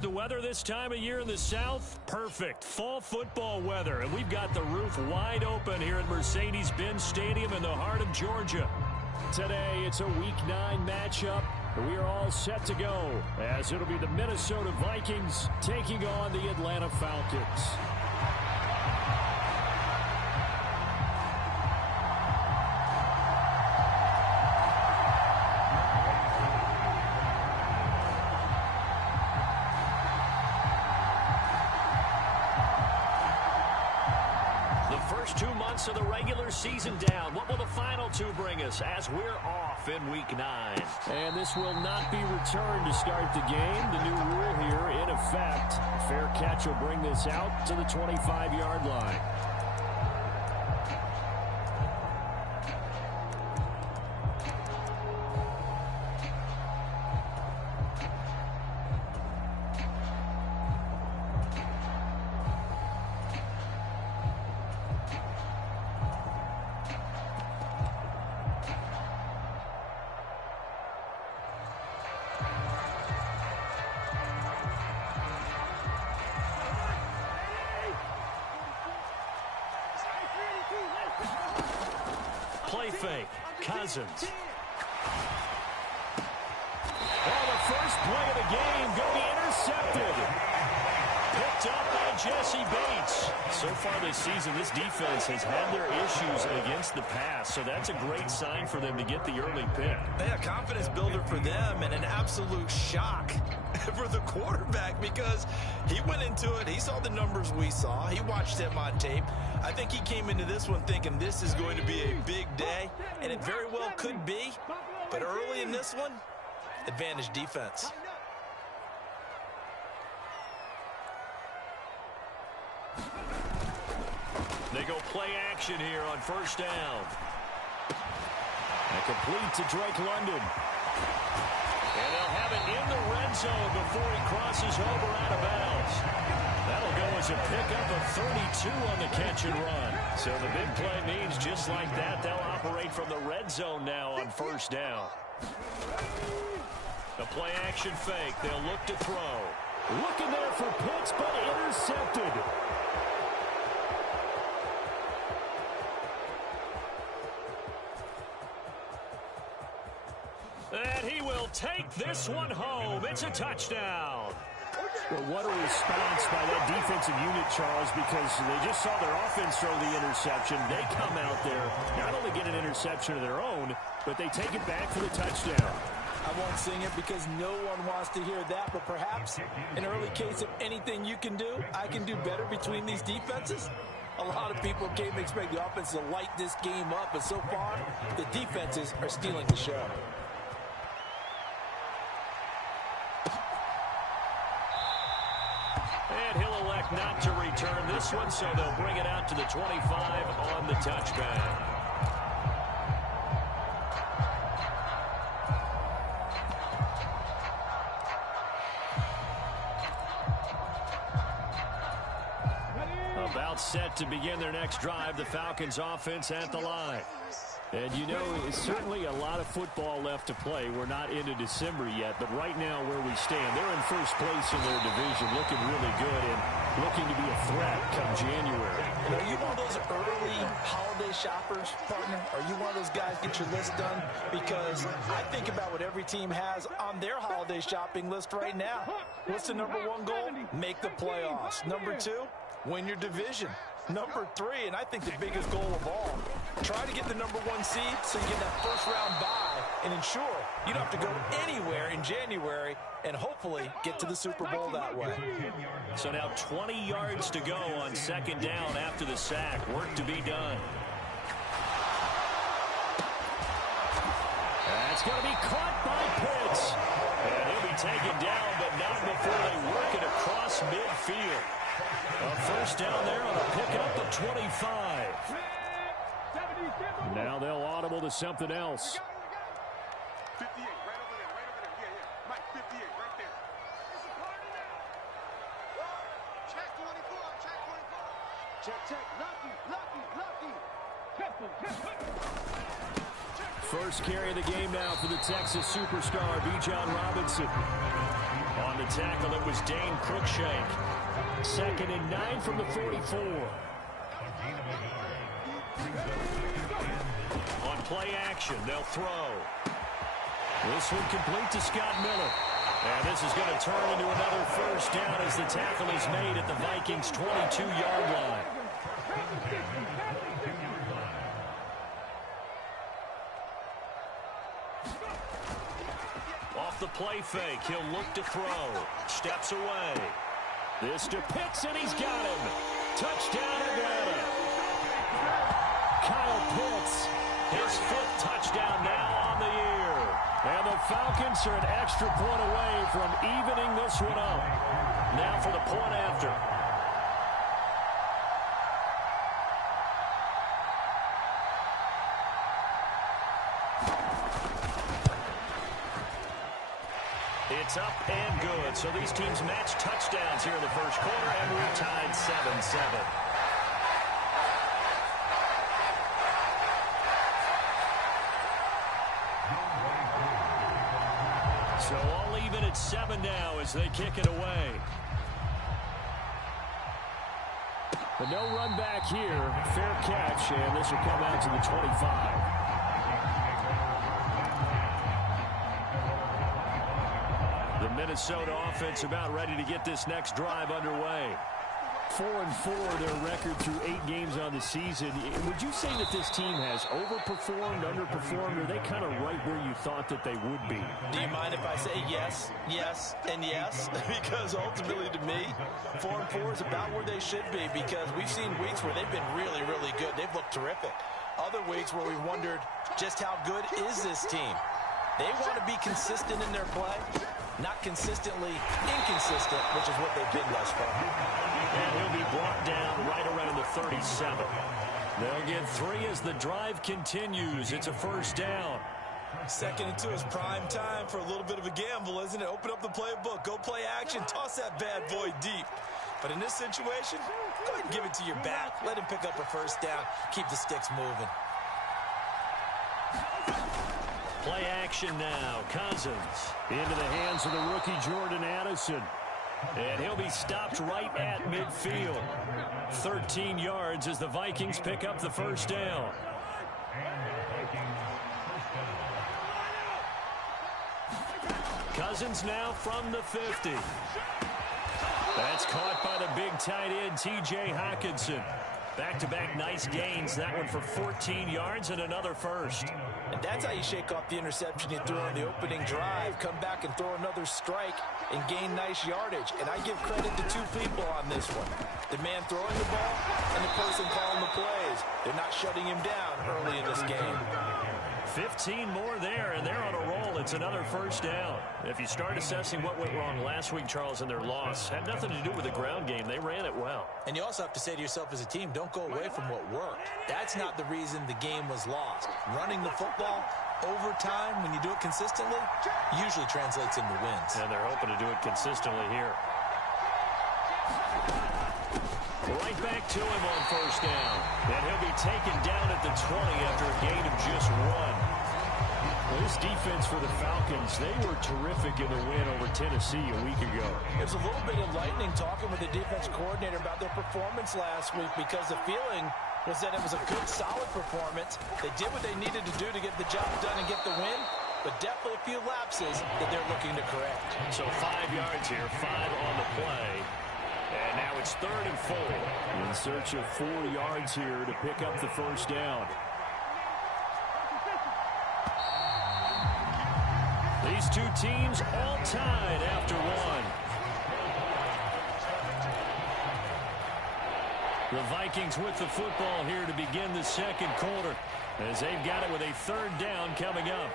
The weather this time of year in the South, perfect. Fall football weather, and we've got the roof wide open here at Mercedes-Benz Stadium in the heart of Georgia. Today, it's a Week 9 matchup. We are all set to go, as it'll be the Minnesota Vikings taking on the Atlanta Falcons. Of the regular season down. What will the final two bring us as we're off in Week 9? And this will not be returned to start the game. The new rule here in effect. Fair catch will bring this out to the 25-yard line. Play fake. Cousins. Oh, the first play of the game going to be intercepted. Picked up by Jesse Bates. So far this season, this defense has had their issues against the pass, so that's a great sign for them to get the early pick. A confidence builder for them and an absolute shock for the quarterback because he went into it. He saw the numbers we saw. He watched them on tape. I think he came into this one thinking this is going to be a big day, and it very well could be. But early in this one, advantage defense. They go play action here on first down. And complete to Drake London. And they'll have it in the red zone before he crosses over out of bounds. That'll go as a pickup of 32 on the catch and run. So the big play means just like that, they'll operate from the red zone now on first down. The play action fake. They'll look to throw. Looking there for Pitts, but intercepted. And he will take this one home. It's a touchdown. Well, what a response by that defensive unit, Charles, because they just saw their offense throw the interception. They come out there, not only get an interception of their own, but they take it back for the touchdown. I won't sing it because no one wants to hear that, but perhaps an early case of anything you can do, I can do better between these defenses. A lot of people came to expect the offense to light this game up, but so far, the defenses are stealing the show. And he'll elect not to return this one, so they'll bring it out to the 25 on the touchback. About set to begin their next drive, the Falcons offense at the line. And you know, it's certainly a lot of football left to play. We're not into December yet, but right now where we stand, they're in first place in their division, looking really good and looking to be a threat come January. Are you one of those early holiday shoppers, partner? Are you one of those guys get your list done? Because I think about what every team has on their holiday shopping list right now. What's the number one goal? Make the playoffs. Number two, win your division. Number three, and I think the biggest goal of all, try to get the number one seed so you get that first round bye and ensure you don't have to go anywhere in January and hopefully get to the Super Bowl that way. So now 20 yards to go on second down after the sack. Work to be done. That's going to be caught by Pitts. And he'll be taken down, but not before they work it across midfield. A first down there on a pickup of 25. Now they'll audible to something else. 58, right over there, right over there. Yeah. Mike, 58, right there. Check 24, check 24. Check, lucky. First carry of the game now for the Texas superstar, Bijan Robinson. On the tackle, it was Dane Cruikshank. 2nd and 9 from the 44. On play action, they'll throw. This one complete to Scott Miller. And this is going to turn into another first down as the tackle is made at the Vikings' 22-yard line. Off the play fake, he'll look to throw. Steps away. This to Pitts, and he's got him. Touchdown, Atlanta. Kyle Pitts, his 5th touchdown now on the year. And the Falcons are an extra point away from evening this one up. Now for the point after. It's up and good. So these teams match touchdowns here in the first quarter, and we're tied 7-7. So all even at 7 now as they kick it away. But no run back here. Fair catch, and this will come out to the 25. The Minnesota offense about ready to get this next drive underway. 4-4 their record through 8 games on the season. Would you say that this team has overperformed, underperformed, or are they kind of right where you thought that they would be? Do you mind if I say yes, yes, and yes? Because ultimately to me, 4-4 is about where they should be, because we've seen weeks where they've been really, really good. They've looked terrific. Other weeks where we've wondered just how good is this team. They want to be consistent in their play, not consistently inconsistent, which is what they've been thus far. And he'll be brought down right around the 37. They'll get 3 as the drive continues. It's a first down. 2nd and 2 is prime time for a little bit of a gamble, isn't it? Open up the playbook, go play action, toss that bad boy deep. But in this situation, go ahead and give it to your back. Let him pick up a first down. Keep the sticks moving. Play action now. Cousins into the hands of the rookie Jordan Addison. And he'll be stopped right at midfield. 13 yards as the Vikings pick up the first down. Cousins now from the 50. That's caught by the big tight end, T.J. Hockenson. Back-to-back nice gains. That one for 14 yards and another first. And that's how you shake off the interception you threw on the opening drive. Come back and throw another strike and gain nice yardage. And I give credit to 2 people on this one. The man throwing the ball and the person calling the plays. They're not shutting him down early in this game. 15 more there, and they're on a roll. It's another first down. If you start assessing what went wrong last week, Charles, in their loss, had nothing to do with the ground game. They ran it well. And you also have to say to yourself as a team, don't go away from what worked. That's not the reason the game was lost. Running the football over time, when you do it consistently, usually translates into wins. And they're hoping to do it consistently here. Right back to him on first down. And he'll be taken down at the 20 after a gain of just 1. Well, this defense for the Falcons, they were terrific in the win over Tennessee a week ago. There's a little bit of lightning talking with the defense coordinator about their performance last week, because the feeling was that it was a good, solid performance. They did what they needed to do to get the job done and get the win, but definitely a few lapses that they're looking to correct. So 5 yards here, 5 on the play. And now it's 3rd and 4. In search of 4 yards here to pick up the first down. These 2 teams all tied after 1. The Vikings with the football here to begin the second quarter, as they've got it with a 3rd down coming up.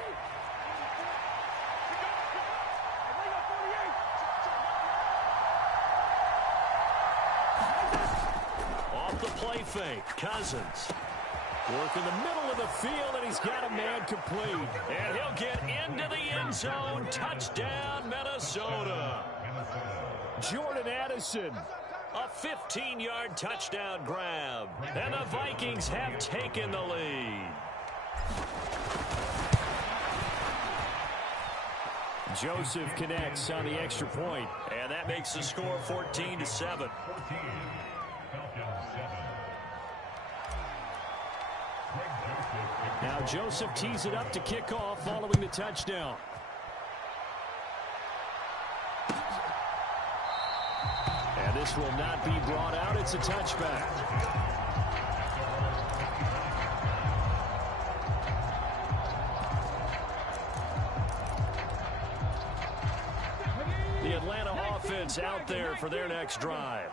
Off the play fake, Cousins. Work in the middle of the field, and he's got a man complete. And he'll get into the end zone. Touchdown, Minnesota. Jordan Addison A 15-yard touchdown grab. And the Vikings have taken the lead. Joseph connects on the extra point, and that makes the score 14-7. Now Joseph tees it up to kick off following the touchdown. And this will not be brought out. It's a touchback. The Atlanta offense out there for their next drive.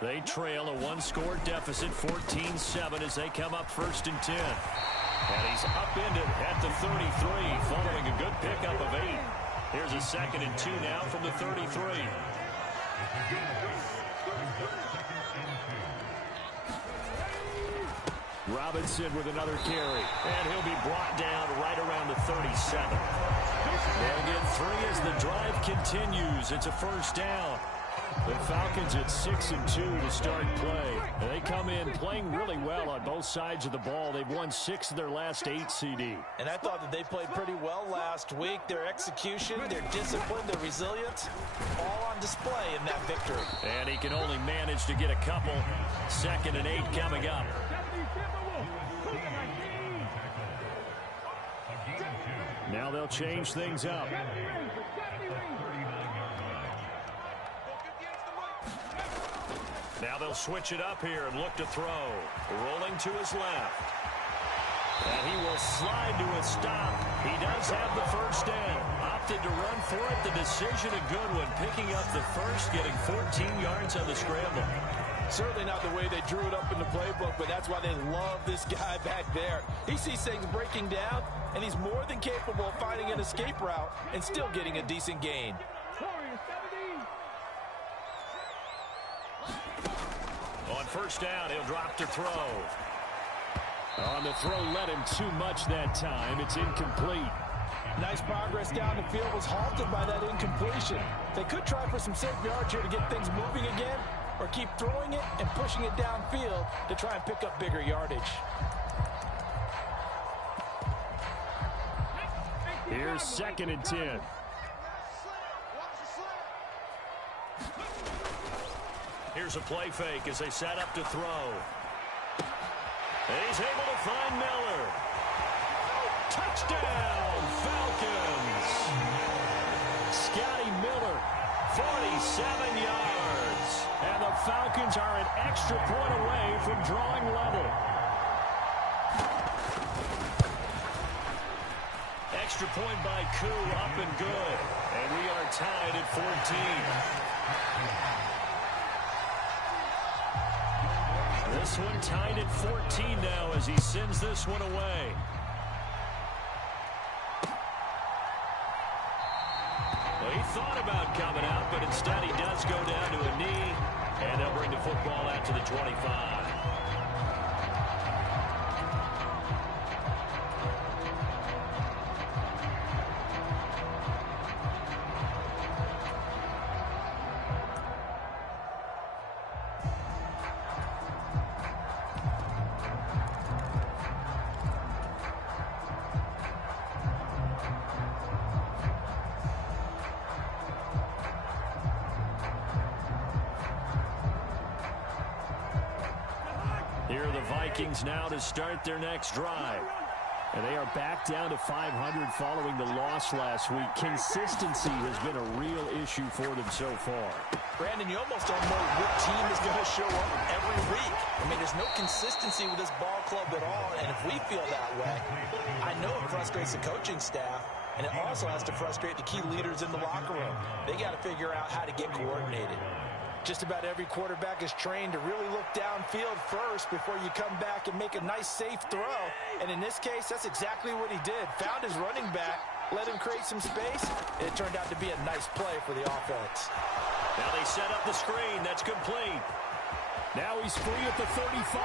They trail a one-score deficit, 14-7, as they come up 1st and 10. And he's upended at the 33, following a good pickup of 8. Here's a 2nd and 2 now from the 33. Robinson with another carry, and he'll be brought down right around the 37. They'll get 3 as the drive continues. It's a 1st down. The Falcons at 6 and 2 to start play. And they come in playing really well on both sides of the ball. They've won 6 of their last 8 CD. And I thought that they played pretty well last week. Their execution, their discipline, their resilience, all on display in that victory. And he can only manage to get a couple. 2nd and 8 coming up. Now they'll change things up. Now they'll switch it up here and look to throw. Rolling to his left. And he will slide to a stop. He does have the 1st down. Opted to run for it. The decision a good one. Picking up the 1st, getting 14 yards on the scramble. Certainly not the way they drew it up in the playbook, but that's why they love this guy back there. He sees things breaking down, and he's more than capable of finding an escape route and still getting a decent gain. On 1st down, he'll drop to throw. On the throw, led him too much that time. It's incomplete. Nice progress down the field, was halted by that incompletion. They could try for some safe yards here to get things moving again, or keep throwing it and pushing it downfield to try and pick up bigger yardage. Here's 2nd and 10. Here's a play fake as they set up to throw. And he's able to find Miller. Touchdown, Falcons. Scotty Miller, 47 yards. And the Falcons are an extra point away from drawing level. Extra point by Koo, up and good. And we are tied at 14. This one tied at 14 now as he sends this one away. Well, he thought about coming out, but instead he does go down to a knee, and they'll bring the football out to the 25. Here are the Vikings now to start their next drive. And they are back down to 500 following the loss last week. Consistency has been a real issue for them so far. Brandon, you almost don't know what team is going to show up every week. I mean, there's no consistency with this ball club at all, and if we feel that way, I know it frustrates the coaching staff, and it also has to frustrate the key leaders in the locker room. They got to figure out how to get coordinated. Just about every quarterback is trained to really look downfield first before you come back and make a nice, safe throw. And in this case, that's exactly what he did. Found his running back, let him create some space, and it turned out to be a nice play for the offense. Now they set up the screen. That's complete. Now he's free at the 35.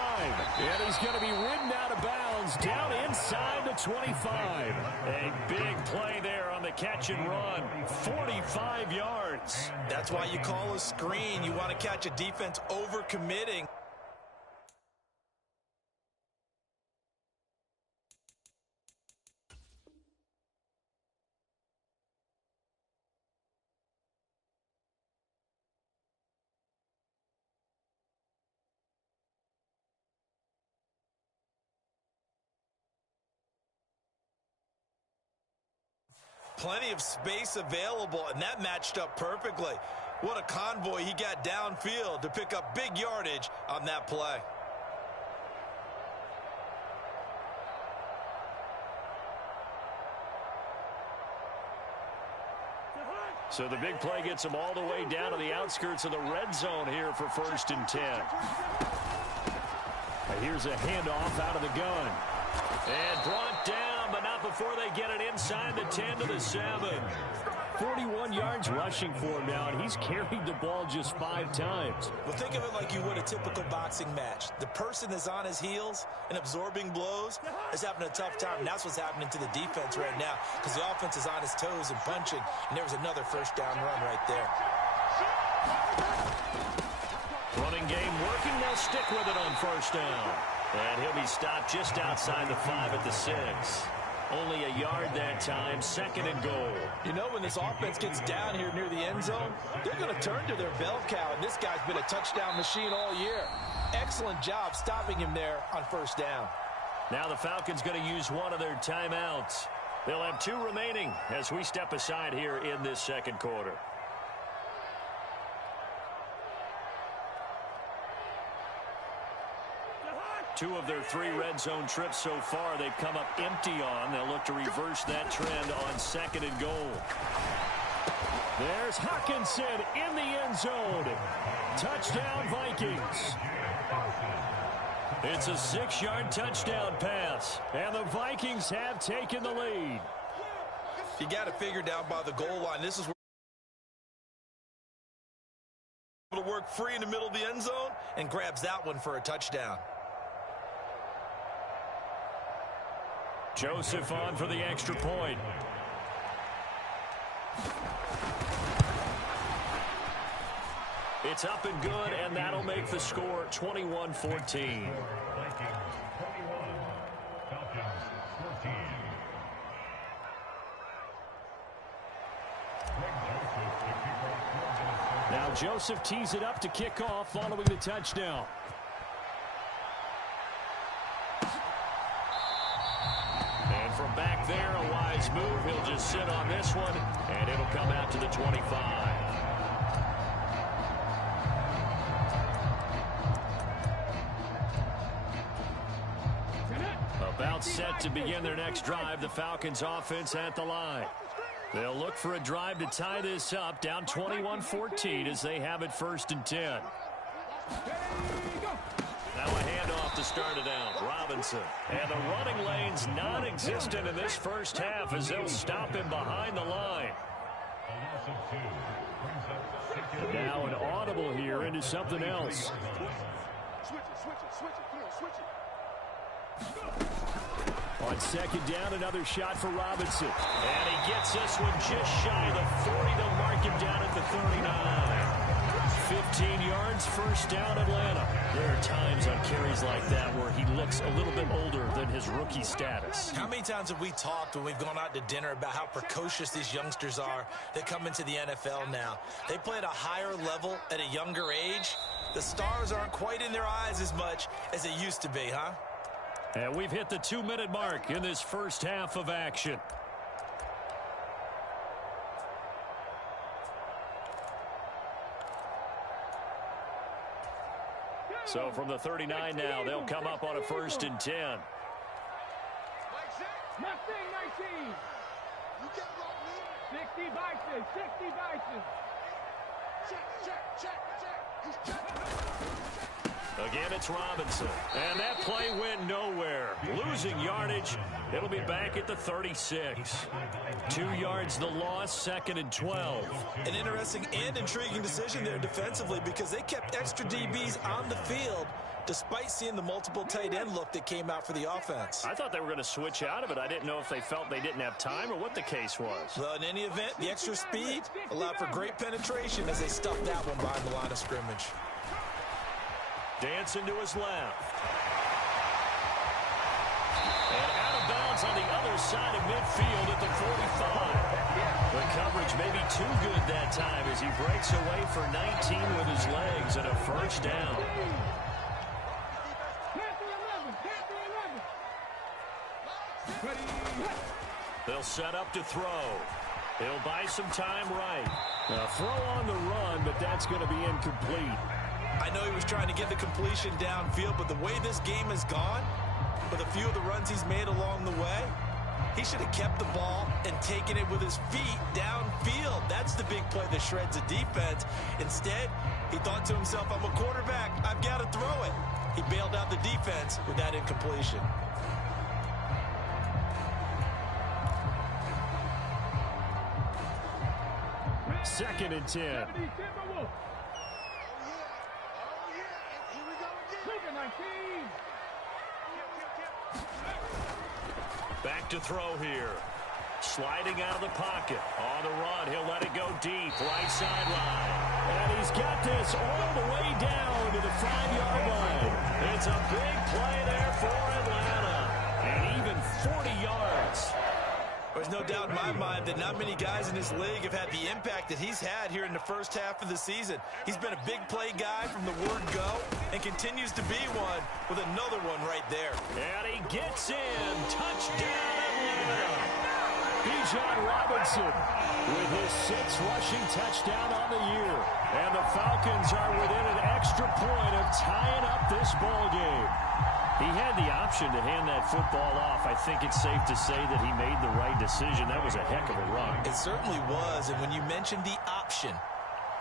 And he's going to be ridden out of bounds down inside the 25. A big play there on the catch and run. 45 yards. That's why you call a screen. You want to catch a defense over-committing. Plenty of space available, and that matched up perfectly. What a convoy he got downfield to pick up big yardage on that play. So the big play gets him all the way down to the outskirts of the red zone here for 1st and 10. Here's a handoff out of the gun. And brought down, but not before they get it inside the 10 to the 7. 41 yards rushing for him now, and he's carried the ball just 5 times. Well, think of it like you would a typical boxing match. The person is on his heels and absorbing blows is having a tough time, and that's what's happening to the defense right now because the offense is on his toes and punching, and there was another 1st down run right there. Running game working. They'll stick with it on 1st down. And he'll be stopped just outside the 5 at the 6. Only a yard that time, 2nd and goal. You know, when this offense gets down here near the end zone, they're going to turn to their bell cow, and this guy's been a touchdown machine all year. Excellent job stopping him there on 1st down. Now the Falcons going to use one of their timeouts. They'll have 2 remaining as we step aside here in this 2nd quarter. Two of their 3 red zone trips so far they've come up empty on. They'll look to reverse that trend on 2nd and goal. There's Hawkinson in the end zone. Touchdown, Vikings. It's a 6-yard touchdown pass, and the Vikings have taken the lead. You got to figure down by the goal line. This is where to work free in the middle of the end zone and grabs that one for a touchdown. Joseph on for the extra point. It's up and good, and that'll make the score 21-14. Now Joseph tees it up to kick off following the touchdown. From back there, a wise move. He'll just sit on this one, and it'll come out to the 25. About set to begin their next drive, the Falcons offense at the line. They'll look for a drive to tie this up, down 21-14 as they have it 1st and 10. Now a handoff to start it out. Robinson. And the running lane's non-existent in this 1st half as they'll stop him behind the line. Now an audible here into something else. On 2nd down, another shot for Robinson. And he gets this one just shy of the 40. They'll mark him down at the 39. 15 yards, 1st down, Atlanta. There are times on carries like that where he looks a little bit older than his rookie status. How many times have we talked when we've gone out to dinner about how precocious these youngsters are that come into the NFL now? They play at a higher level at a younger age. The stars aren't quite in their eyes as much as it used to be, huh? And we've hit the 2-minute mark in this 1st half of action. So from the 39 now, they'll come up on a 1st and 10. Mustang 19. 60 Bison, 60 Bison. Check. He's check. Again, it's Robinson. And that play went nowhere. Losing yardage. It'll be back at the 36. 2 yards the loss, 2nd and 12. An interesting and intriguing decision there defensively because they kept extra DBs on the field despite seeing the multiple tight end look that came out for the offense. I thought they were going to switch out of it. I didn't know if they felt they didn't have time or what the case was. Well, in any event, the extra speed allowed for great penetration as they stuffed that one behind the line of scrimmage. Dancing to his left. And out of bounds on the other side of midfield at the 45. The coverage may be too good that time as he breaks away for 19 with his legs and a first down. They'll set up to throw. He'll buy some time right. A throw on the run, but that's going to be incomplete. I know he was trying to get the completion downfield, but the way this game has gone, with a few of the runs he's made along the way, he should have kept the ball and taken it with his feet downfield. That's the big play that shreds the defense. Instead, he thought to himself, I'm a quarterback, I've got to throw it. He bailed out the defense with that incompletion. Second and 10. Back to throw here. Sliding out of the pocket. On the run, he'll let it go deep. Right sideline. And he's got this all the way down to the 5-yard line. It's a big play there for Atlanta. And even 40 yards. There's no doubt in my mind that not many guys in this league have had the impact that he's had here in the first half of the season. He's been a big play guy from the word go and continues to be one with another one right there. And he gets in. Touchdown, Atlanta. Bijan Robinson with his 6th rushing touchdown on the year. And the Falcons are within an extra point of tying up this ball game. He had the option to hand that football off. I think it's safe to say that he made the right decision. That was a heck of a run. It certainly was. And when you mentioned the option,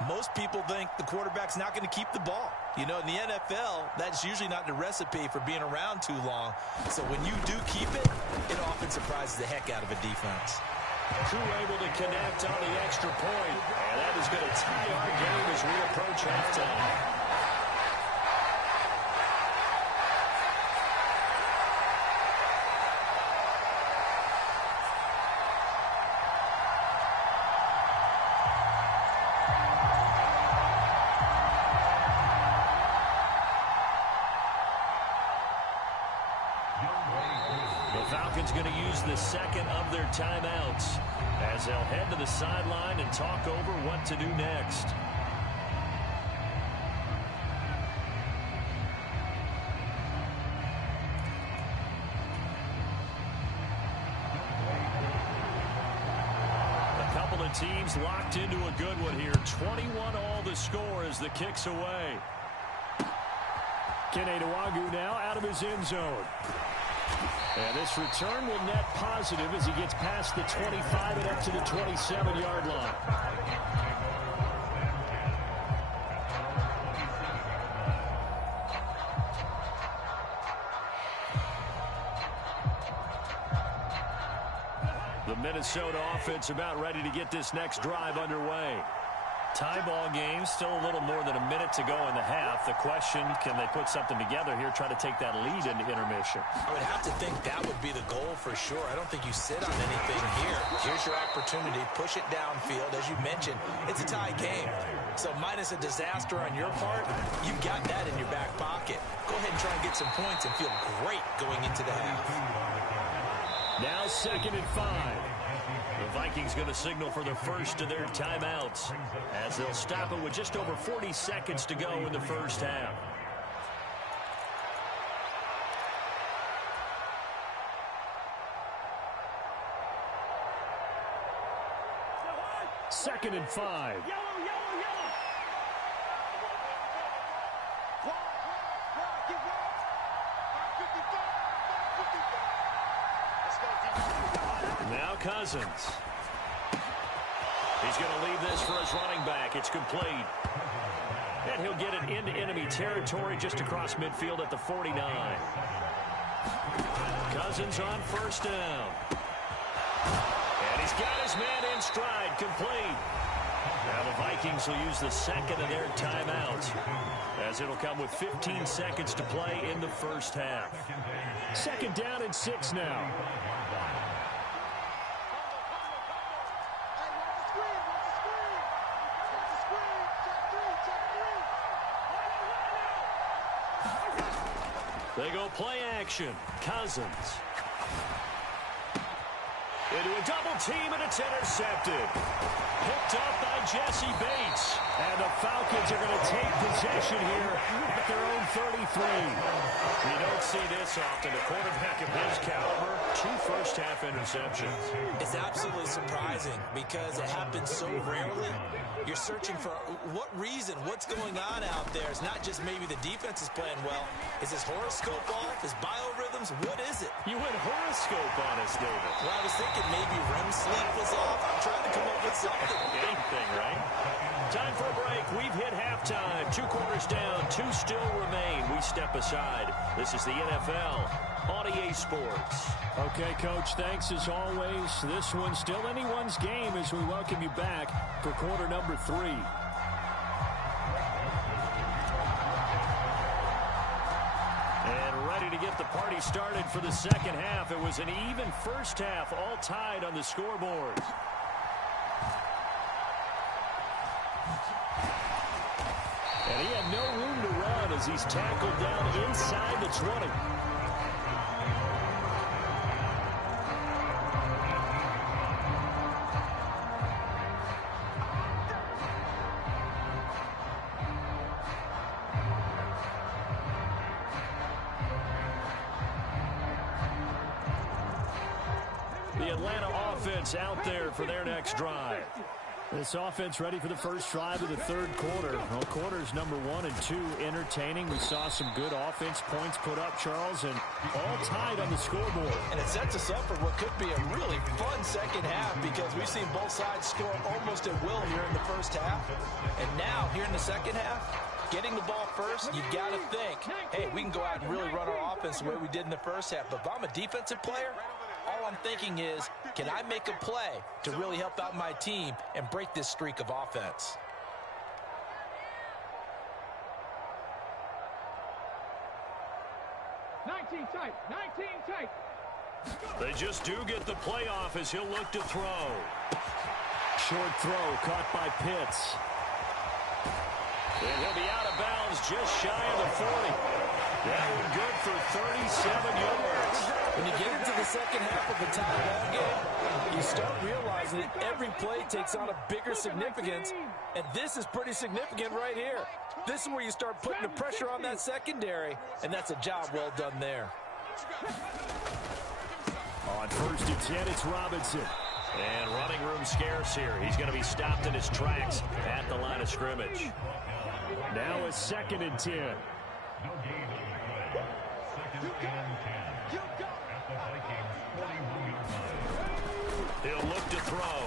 most people think the quarterback's not going to keep the ball. You know, in the NFL, that's usually not the recipe for being around too long. So when you do keep it, it often surprises the heck out of a defense. Crew able to connect on the extra point. And that is going to tie our game as we approach halftime. Falcons going to use the second of their timeouts as they'll head to the sideline and talk over what to do next. A couple of teams locked into a good one here. 21 all the score as the kick's away. Kene Nwangwu now out of his end zone. And this return will net positive as he gets past the 25 and up to the 27-yard line. The Minnesota offense about ready to get this next drive underway. Tie ball game, still a little more than a minute to go in the half. The question, can they put something together here, try to take that lead into intermission? I would have to think that would be the goal for sure. I don't think you sit on anything here. Here's your opportunity. Push it downfield. As you mentioned, it's a tie game. So minus a disaster on your part, you've got that in your back pocket. Go ahead and try and get some points and feel great going into the half. Now 2nd and 5. The Vikings going to signal for the first of their timeouts as they'll stop it with just over 40 seconds to go in the first half. Second and 5. Now Cousins. He's going to leave this for his running back. It's complete. And he'll get it into enemy territory just across midfield at the 49. Cousins on first down. And he's got his man in stride, complete. Now the Vikings will use the second of their timeouts, as it'll come with 15 seconds to play in the first half. Second down and 6 now. They go play action. Cousins. Into a double team, and it's intercepted. Picked up by Jesse Bates. And the Falcons are going to take possession here at their own 33. You don't see this often. A quarterback of his caliber, 2 first-half interceptions. It's absolutely surprising because it happens so rarely. You're searching for what reason, what's going on out there. It's not just maybe the defense is playing well. Is his horoscope off? His biorhythms? What is it? You went horoscope on us, David. Well, I was thinking maybe REM sleep was off. I'm trying to come up with something. Anything, right? Time for a break. We've hit halftime. 2 quarters down. 2 still remain. We step aside. This is the NFL on EA Sports. Okay, Coach, thanks as always. This one's still anyone's game as we welcome you back for quarter number 3. And ready to get the party started for the second half. It was an even first half, all tied on the scoreboard. And he had no room to run as he's tackled down inside the 20. The Atlanta offense out there for their next drive. This offense ready for the first drive of the third quarter. Well, quarters number 1 and 2 entertaining. We saw some good offense points put up, Charles, and all tied on the scoreboard. And it sets us up for what could be a really fun second half because we've seen both sides score almost at will here in the first half. And now, here in the second half, getting the ball first, you got to think, hey, we can go out and really run our offense the way we did in the first half. But if I'm a defensive player, all I'm thinking is, can I make a play to really help out my team and break this streak of offense? Nineteen tight. They just do get the playoff as he'll look to throw. Short throw caught by Pitts. And he'll be out of bounds just shy of the 40. That one good for 37 yards. When you get into the second half of a tie ball game, you start realizing that every play takes on a bigger significance, and this is pretty significant right here. This is where you start putting the pressure on that secondary, and that's a job well done there. On first and 10, it's Robinson. And running room scarce here. He's going to be stopped in his tracks at the line of scrimmage. Now a second and 10. He'll look to throw.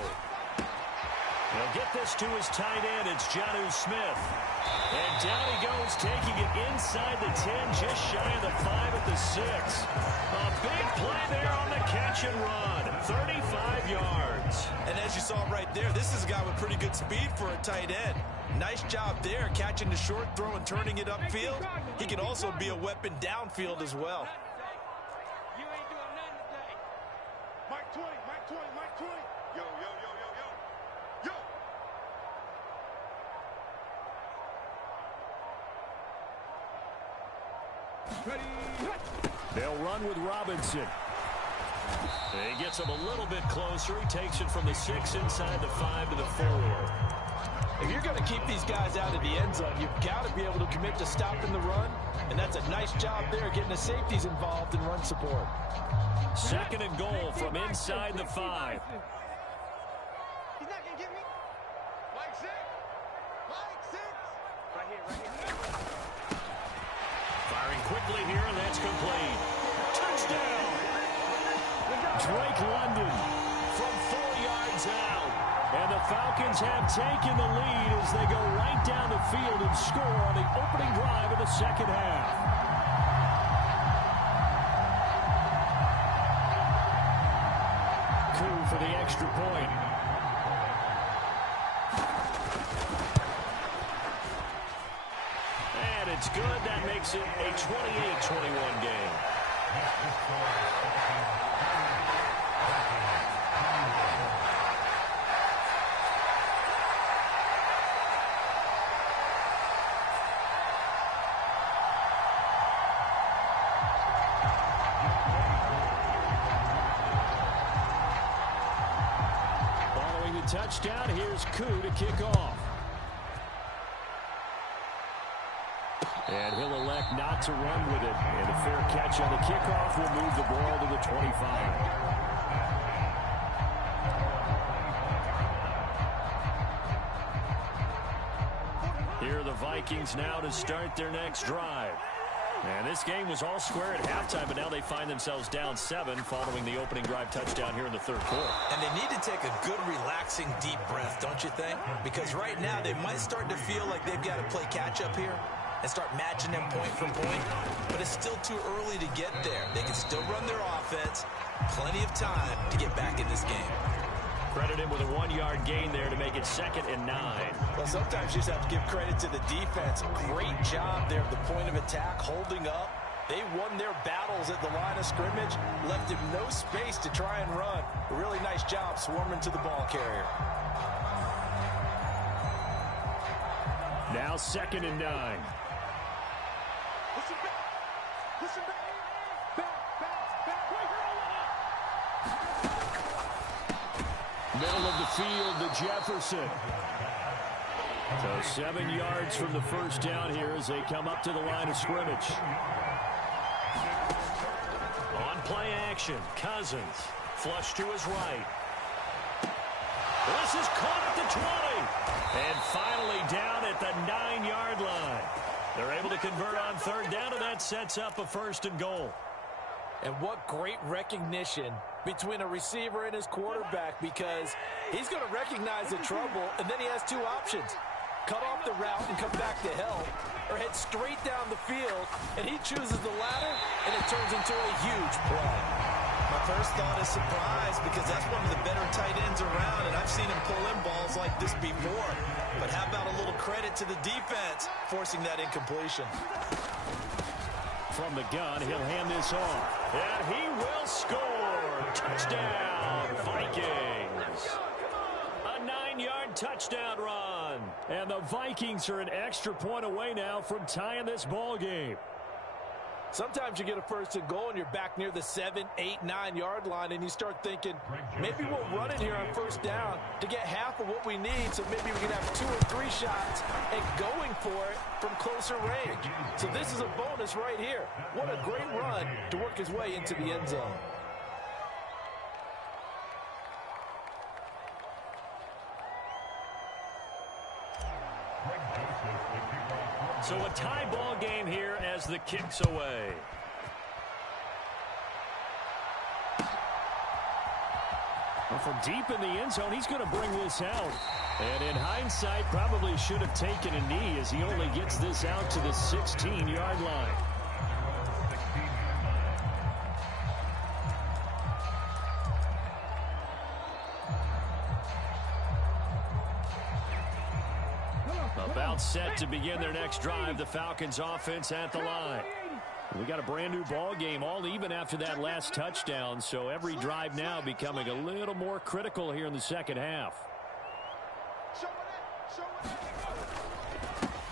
He'll get this to his tight end. It's Jonnu Smith. And down he goes, taking it inside the 10, just shy of the 5 at the 6. A big play there on the catch and run. 35 yards. And as you saw right there, this is a guy with pretty good speed for a tight end. Nice job there, catching the short throw and turning it upfield. He can also be a weapon downfield as well. You ain't doing nothing today. Mike 20, Mike 20, Mike 20. Yo, yo, yo, yo, yo. Yo. They'll run with Robinson. He gets him a little bit closer. He takes it from the 6 inside the 5 to the 4. If you're going to keep these guys out of the end zone, you've got to be able to commit to stopping the run, and that's a nice job there, getting the safeties involved in run support. Second and goal from inside the 5. He's not going to get me. Mike 6. Mike 6. Right here, right here. Firing quickly here, and that's complete. Touchdown! Drake London from 4 yards out. And the Falcons have taken the lead as they go right down the field and score on the opening drive of the second half. Coup for the extra point. And it's good. That makes it a 28-21 game. Touchdown. Here's Coup to kick off. And he'll elect not to run with it. And a fair catch on the kickoff will move the ball to the 25. Here are the Vikings now to start their next drive. And this game was all square at halftime, but now they find themselves down 7 following the opening drive touchdown here in the third quarter. And they need to take a good, relaxing, deep breath, don't you think? Because right now they might start to feel like they've got to play catch-up here and start matching them point for point. But it's still too early to get there. They can still run their offense. Plenty of time to get back in this game. Credited with a 1-yard gain there to make it 2nd and 9. Well, sometimes you just have to give credit to the defense. Great job there at the point of attack, holding up. They won their battles at the line of scrimmage, left him no space to try and run. A really nice job swarming to the ball carrier. Now 2nd and 9. Listen back. Listen back. Middle of the field to Jefferson. So 7 yards from the first down here as they come up to the line of scrimmage. On play action, Cousins. Flush to his right. This is caught at the 20. And finally down at the 9-yard line. They're able to convert on third down, and that sets up a 1st and goal. And what great recognition between a receiver and his quarterback, because he's going to recognize the trouble, and then he has 2 options. Cut off the route and come back to help, or head straight down the field, and he chooses the latter, and it turns into a huge play. My first thought is surprise, because that's one of the better tight ends around, and I've seen him pull in balls like this before. But how about a little credit to the defense forcing that incompletion? From the gun, he'll hand this off. And he will score. Touchdown, Vikings. A 9-yard touchdown run. And the Vikings are an extra point away now from tying this ball game. Sometimes you get a 1st and goal and you're back near the 7, 8, 9-yard line, and you start thinking, maybe we'll run it here on 1st down to get half of what we need, so maybe we can have 2 or 3 shots and going for it from closer range. So this is a bonus right here. What a great run to work his way into the end zone. So a tie ball game here as the kick's away. Well, from deep in the end zone, he's going to bring this out. And in hindsight, probably should have taken a knee as he only gets this out to the 16-yard line. About set to begin their next drive, the Falcons offense at the line. We got a brand new ball game, all even after that last touchdown, so every drive now becoming a little more critical here in the second half.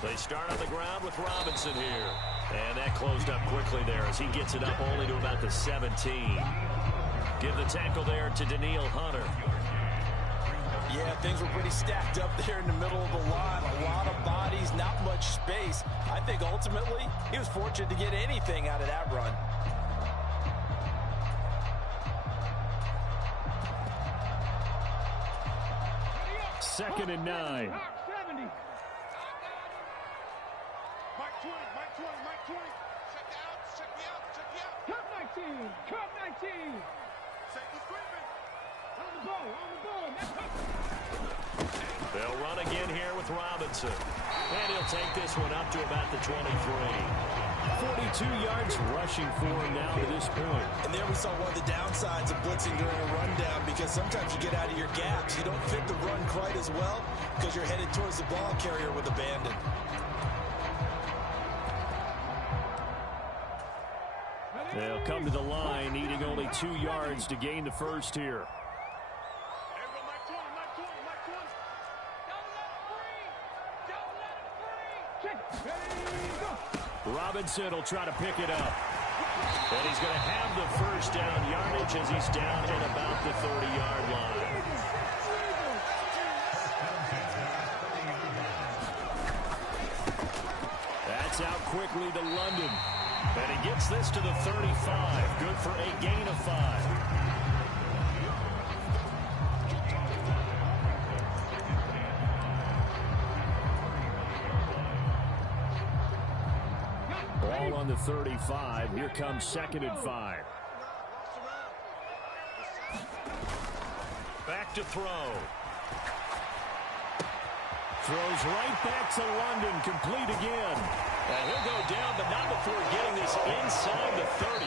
They start on the ground with Robinson here. And that closed up quickly there as he gets it up only to about the 17. Give the tackle there to Daniil Hunter. Yeah, things were pretty stacked up there in the middle of the line. A lot of bodies, not much space. I think ultimately he was fortunate to get anything out of that run. Second and 9. Mike 20, Mike 20, Mike 20. Check me out, check me out, check me out. Cup 19, Cup 19. Say the screaming. On the ball, on the ball. They'll run again here with Robinson. And he'll take this one up to about the 23. 42 yards rushing for him now to this point. And there we saw one of the downsides of blitzing during a rundown, because sometimes you get out of your gaps. You don't fit the run quite as well because you're headed towards the ball carrier with abandon. They'll come to the line, needing only 2 yards to gain the first here. Robinson will try to pick it up. And he's going to have the first down yardage as he's down at about the 30-yard line. That's out quickly to London. And he gets this to the 35. Good for a gain of 5. Ball on the 35. Here comes 2nd and 5. Back to throw. Throws right back to London. Complete again. And he'll go down, but not before getting this inside the 30.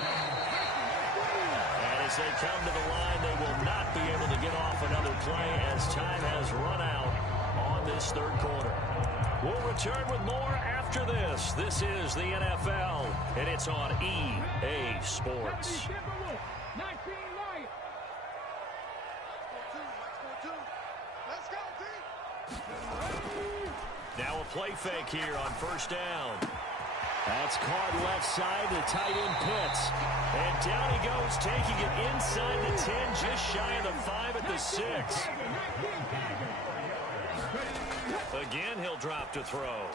And as they come to the line, they will not be able to get off another play as time has run out on this third quarter. We'll return with more after this. This is the NFL, and it's on EA Sports. Now a play fake here on first down. That's caught left side. The tight end Pitts. And down he goes, taking it inside the 10, just shy of the 5 at the 6. Again, he'll drop to throw.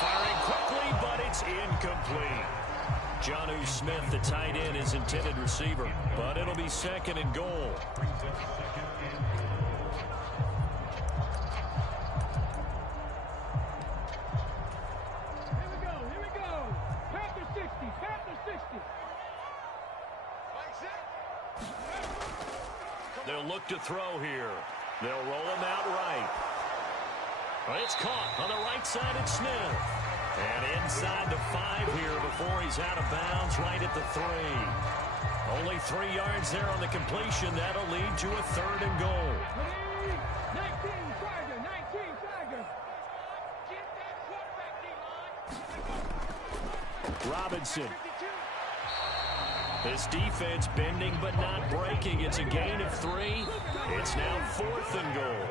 Firing quickly, but it's incomplete. Jonnu Smith, the tight end, is intended receiver, but it'll be 2nd and goal. Here we go. Panther 60, Panther 60. They'll look to throw here. They'll roll him out right. It's caught on the right side at Smith. And inside the 5 here before he's out of bounds right at the 3. Only 3 yards there on the completion. That'll lead to a 3rd and goal. 19, Tiger. Robinson. This defense bending but not breaking. It's a gain of 3. It's now 4th and goal.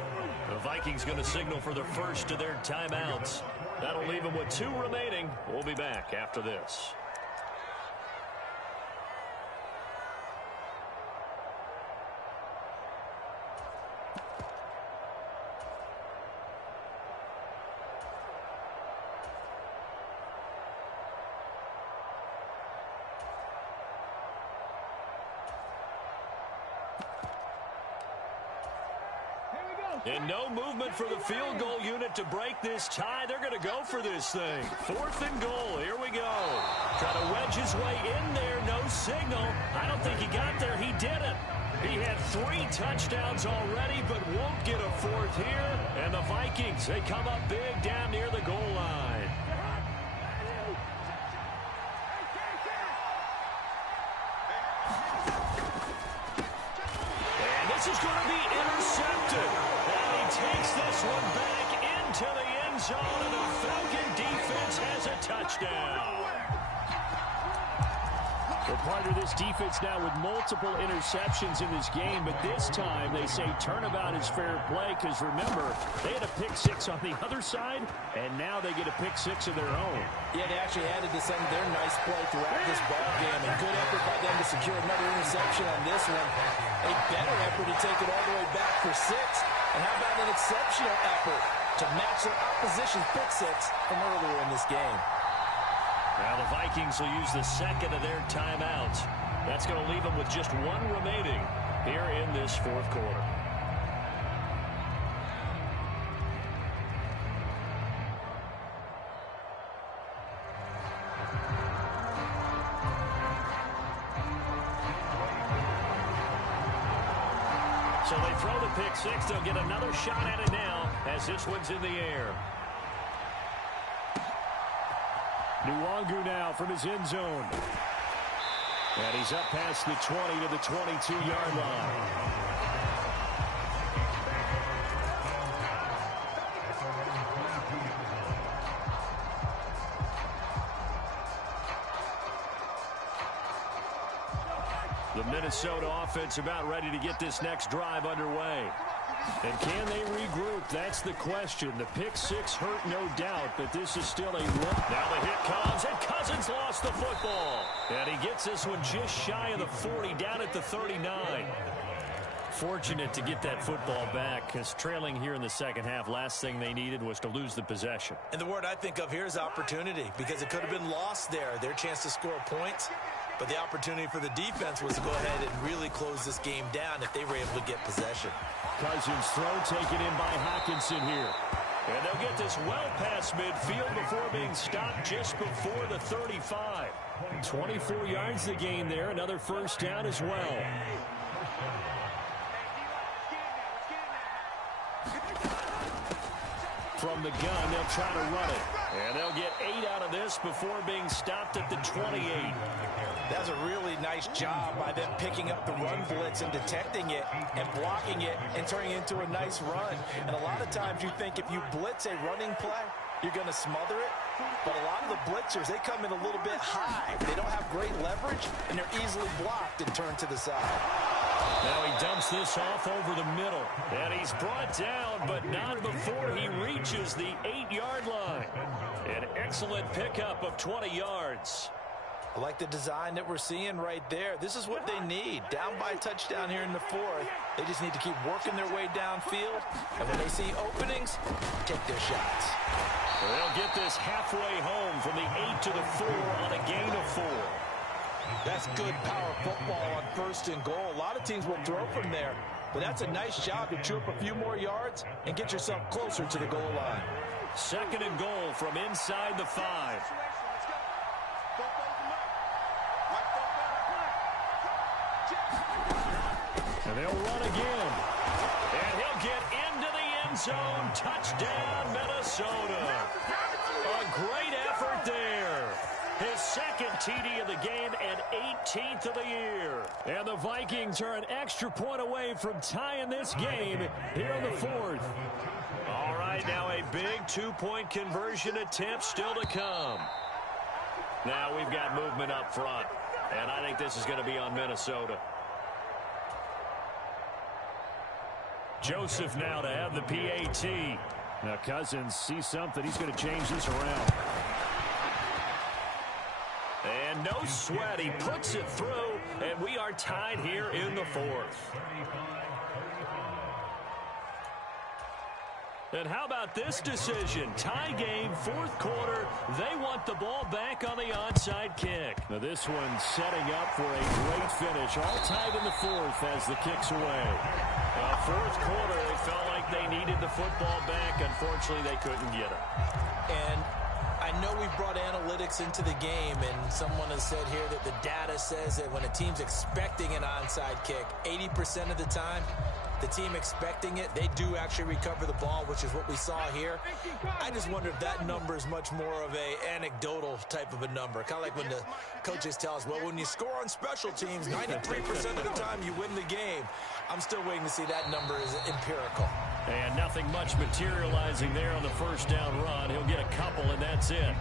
The Vikings going to signal for the first of their timeouts. That'll leave them with 2 remaining. We'll be back after this. And no movement for the field goal unit to break this tie. They're going to go for this thing. 4th and goal. Here we go. Try to wedge his way in there. No signal. I don't think he got there. He didn't. He had 3 touchdowns already, but won't get a 4th here. And the Vikings, they come up big down near the goal line. And this is going to be intercepted. Takes this one back into the end zone, and the Falcon defense has a touchdown. Well, partner, this defense now with multiple interceptions in this game, but this time they say turnabout is fair play because, remember, they had a pick 6 on the other side, and now they get a pick 6 of their own. Yeah, they actually added to some of their nice play throughout this ball game, and good effort by them to secure another interception on this one. A better effort to take it all the way back for 6. And how about an exceptional effort to match their opposition's pick 6 from earlier in this game? Now the Vikings will use the 2nd of their timeouts. That's going to leave them with just 1 remaining here in this 4th quarter. So they throw the pick six. They'll get another shot at it now as this one's in the air. Nwangu now from his end zone. And he's up past the 20 to the 22-yard line. The Minnesota offense about ready to get this next drive underway. And can they regroup? That's the question. The pick six hurt, no doubt, but this is still a look. Now the hit comes, and Cousins lost the football. And he gets this one just shy of the 40, down at the 39. Fortunate to get that football back, because trailing here in the second half, last thing they needed was to lose the possession. And the word I think of here is opportunity, because it could have been lost there. Their chance to score points. But the opportunity for the defense was to go ahead and really close this game down if they were able to get possession. Cousins throw taken in by Hockenson here. And they'll get this well past midfield before being stopped just before the 35. 24 yards the gain there. Another first down as well. From the gun, they'll try to run it. And they'll get 8 out of this before being stopped at the 28. That's a really nice job by them picking up the run blitz and detecting it and blocking it and turning it into a nice run. And a lot of times you think if you blitz a running play, you're going to smother it. But a lot of the blitzers, they come in a little bit high. They don't have great leverage, and they're easily blocked and turned to the side. Now he dumps this off over the middle. And he's brought down, but not before he reaches the 8-yard line. An excellent pickup of 20 yards. I like the design that we're seeing right there. This is what they need. Down by a touchdown here in the fourth. They just need to keep working their way downfield. And when they see openings, take their shots. They'll get this halfway home from the 8 to the 4 on a gain of 4. That's good power football on first and goal. A lot of teams will throw from there. But that's a nice job to chew up a few more yards and get yourself closer to the goal line. Second and goal from inside the 5. And they'll run again. And he'll get into the end zone. Touchdown, Minnesota. A great effort there. His second TD of the game and 18th of the year. And the Vikings are an extra point away from tying this game here in the fourth. All right, now a big 2-point conversion attempt still to come. Now we've got movement up front. And I think this is going to be on Minnesota. Joseph now to have the PAT. Now Cousins sees something. He's going to change this around. And no sweat. He puts it through, and we are tied here in the fourth. And how about this decision? Tie game, fourth quarter. They want the ball back on the onside kick. Now this one setting up for a great finish. All tied in the fourth as the kick's away. Fourth quarter, they felt like they needed the football back. Unfortunately, they couldn't get it. And I know we brought analytics into the game, and someone has said here that the data says that when a team's expecting an onside kick, 80% of the time, the team expecting it, they do actually recover the ball, which is what we saw here. I just wonder if that number is much more of a anecdotal type of a number. Kind of like when the coaches tell us, well, when you score on special teams, 93% of the time you win the game. I'm still waiting to see that number is empirical. And nothing much materializing there on the first down run. He'll get a couple, and that's it.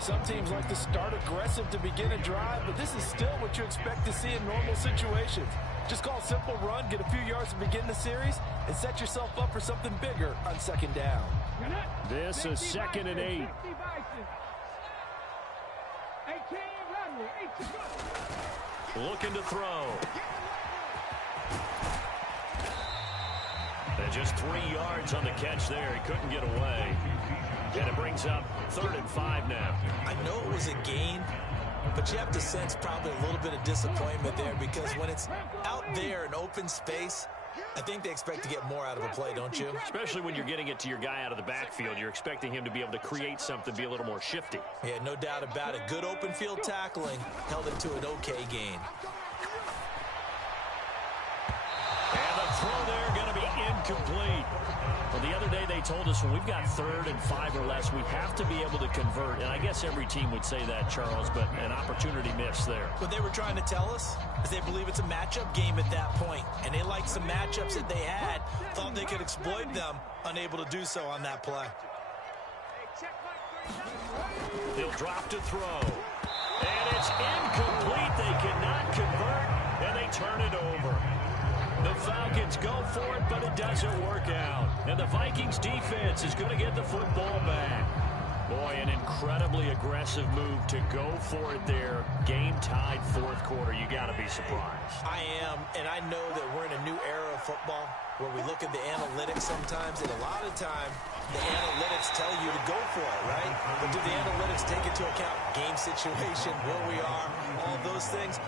Some teams like to start aggressive to begin a drive, but this is still what you expect to see in normal situations. Just call a simple run, get a few yards to begin the series, and set yourself up for something bigger on second down. This is 2nd and 8. Looking to throw. And just 3 yards on the catch there. He couldn't get away. And it brings up 3rd and 5 now. I know it was a gain, but you have to sense probably a little bit of disappointment there, because when it's out there in open space, I think they expect to get more out of a play, don't you? Especially when you're getting it to your guy out of the backfield. You're expecting him to be able to create something, be a little more shifty. Yeah, no doubt about it. Good open field tackling held it to an okay gain. And the throw incomplete. Well, the other day they told us when we've got 3rd and 5 or less, we have to be able to convert. And I guess every team would say that, Charles, but an opportunity missed there. What they were trying to tell us is they believe it's a matchup game at that point, and they liked some matchups that they had, thought they could exploit them, unable to do so on that play. He'll drop to throw. And it's incomplete. They cannot convert, and they turn it over. The Falcons go for it, but it doesn't work out. And the Vikings defense is going to get the football back. Boy, an incredibly aggressive move to go for it there. Game tied 4th quarter. You got to be surprised. I am, and I know that we're in a new era of football where we look at the analytics sometimes, and a lot of time the analytics tell you to go for it, right? But do the analytics take into account game situation, where we are, all those things?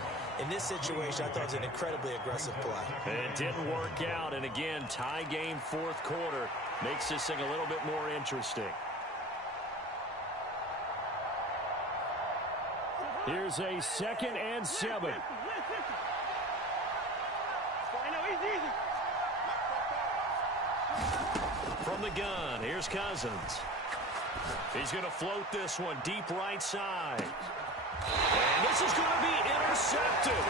In this situation, I thought it was an incredibly aggressive play. It didn't work out, and again, tie game 4th quarter makes this thing a little bit more interesting. Here's a 2nd and 7. From the gun, here's Cousins. He's going to float this one deep right side. And this is going to be intercepted.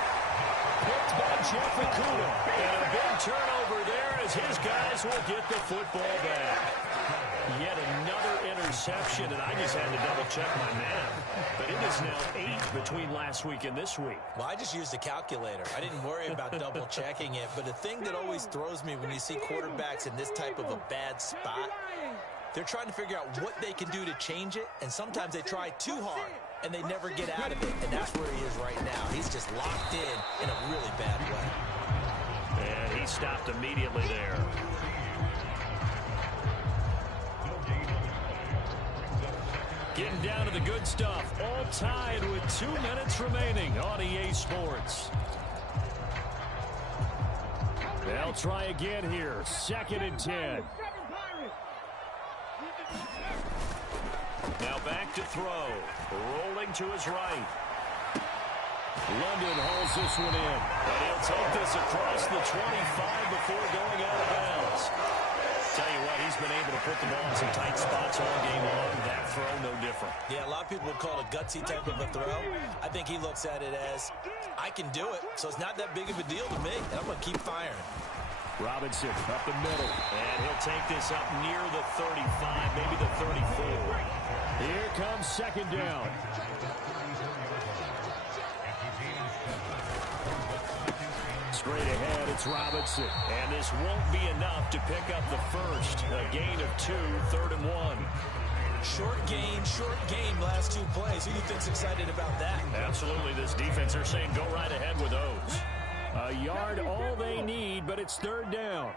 Picked by Jeff Okuda. And a big turnover there as his guys will get the football back. Yet another interception, and I just had to double-check my math. But it is now 8 between last week and this week. Well, I just used a calculator. I didn't worry about double-checking it. But the thing that always throws me when you see quarterbacks in this type of a bad spot, they're trying to figure out what they can do to change it, and sometimes they try too hard, and they never get out of it. And that's where he is right now. He's just locked in a really bad way. And he stopped immediately there. Getting down to the good stuff. All tied with 2 minutes remaining on EA Sports. They'll try again here. 2nd and 10. Now back to throw. Rolling to his right. London hauls this one in. And he'll take this across the 25 before going out of bounds. Tell you what, he's been able to put the ball in some tight spots all game long. That throw, no different. Yeah, a lot of people would call it a gutsy type of a throw. I think he looks at it as, I can do it, so it's not that big of a deal to me, and I'm going to keep firing. Robinson up the middle. And he'll take this up near the 35, maybe the 34. Here comes 2nd down. Straight ahead, it's Robinson. And this won't be enough to pick up the first. A gain of 2, 3rd and 1. Short game, last 2 plays. Who do you think's excited about that? Absolutely, this defense, they're saying go right ahead with those. A yard, all they need, but it's 3rd down.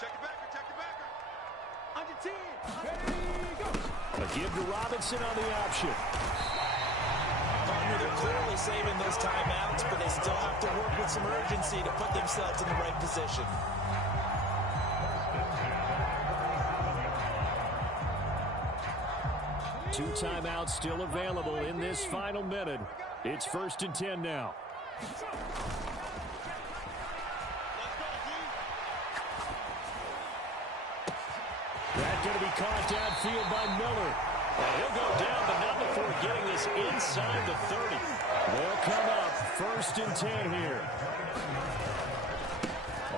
Check your backer, check your backer. Under 10. Ready, go. A give to Robinson on the option. Partner, they're clearly saving those timeouts, but they still have to work with some urgency to put themselves in the right position. Two timeouts still available in this final minute. It's 1st and 10 now. That's going to be caught downfield by Miller. And he'll go down, but not before getting this inside the 30. They'll come up 1st and 10 here.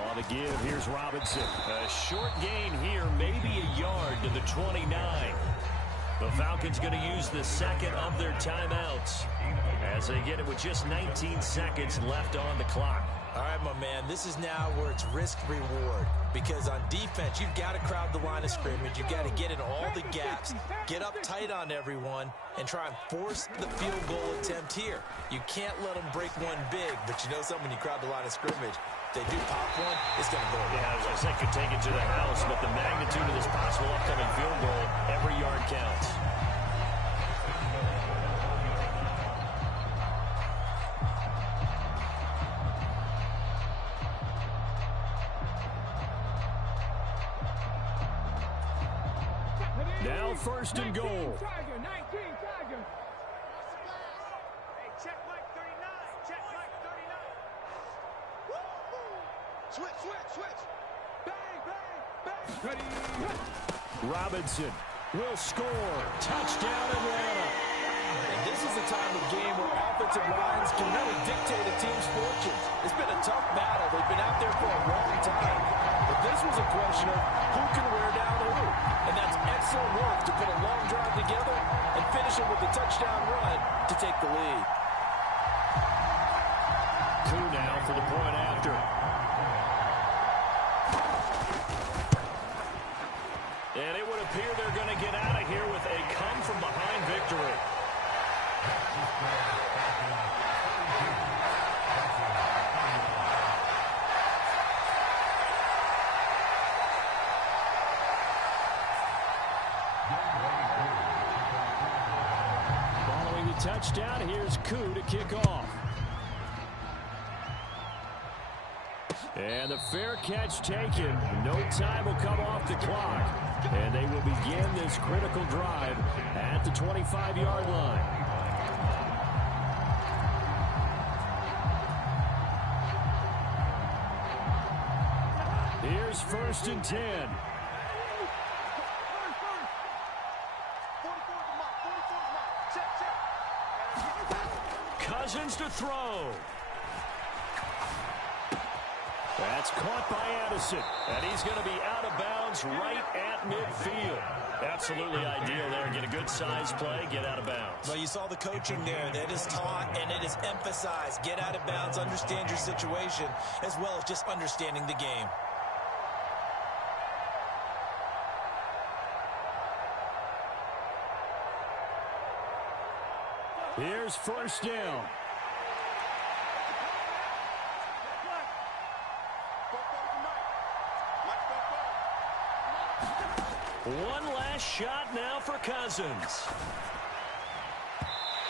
On the give, here's Robinson. A short gain here, maybe a yard to the 29. The Falcons going to use the 2nd of their timeouts as they get it with just 19 seconds left on the clock. All right, my man, this is now where it's risk-reward. Because on defense, you've got to crowd the line of scrimmage. You've got to get in all the gaps, get up tight on everyone, and try and force the field goal attempt here. You can't let them break one big, but you know something, when you crowd the line of scrimmage, if they do pop one, it's going to go. Yeah, as I said, could take it to the house, but the magnitude of this possible upcoming field goal, every yard counts. Now 1st and goal. 19 Tiger. Hey, check Mike 39. Check Mike 39. Switch. Bang, bang, bang. Ready. Robinson will score. Touchdown, Atlanta. And this is the time of game where offensive lines can really dictate a team's fortunes. It's been a tough battle. They've been out there for a long time. But this was a question of who can wear down who. And that's excellent work to put a long drive together and finish it with a touchdown run to take the lead. Two now for the point after. And it would appear they're going to get out of here with a come-from-behind victory. Following the touchdown, here's Koo to kick off. And the fair catch taken. No time will come off the clock. And they will begin this critical drive at the 25-yard line. Here's 1st and 10. Cousins to throw. That's caught by Addison, and he's going to be out of bounds right at midfield. Absolutely ideal there. Get a good size play, get out of bounds. Well, you saw the coaching there. That is taught and it is emphasized. Get out of bounds, understand your situation, as well as just understanding the game. Here's 1st down. One last shot now for Cousins.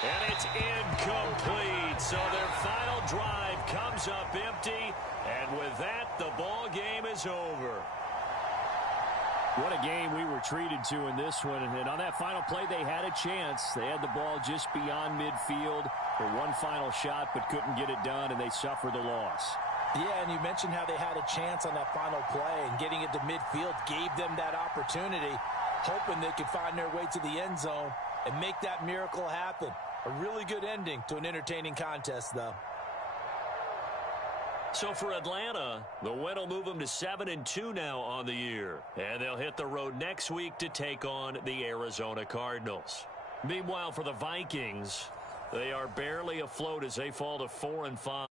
And it's incomplete. So their final drive comes up empty. And with that, the ball game is over. What a game we were treated to in this one. And on that final play, they had a chance. They had the ball just beyond midfield for one final shot, but couldn't get it done, and they suffered the loss. Yeah, and you mentioned how they had a chance on that final play, and getting it to midfield gave them that opportunity, hoping they could find their way to the end zone and make that miracle happen. A really good ending to an entertaining contest, though. So for Atlanta, the win will move them to 7-2 now on the year. And they'll hit the road next week to take on the Arizona Cardinals. Meanwhile, for the Vikings, they are barely afloat as they fall to 4-5.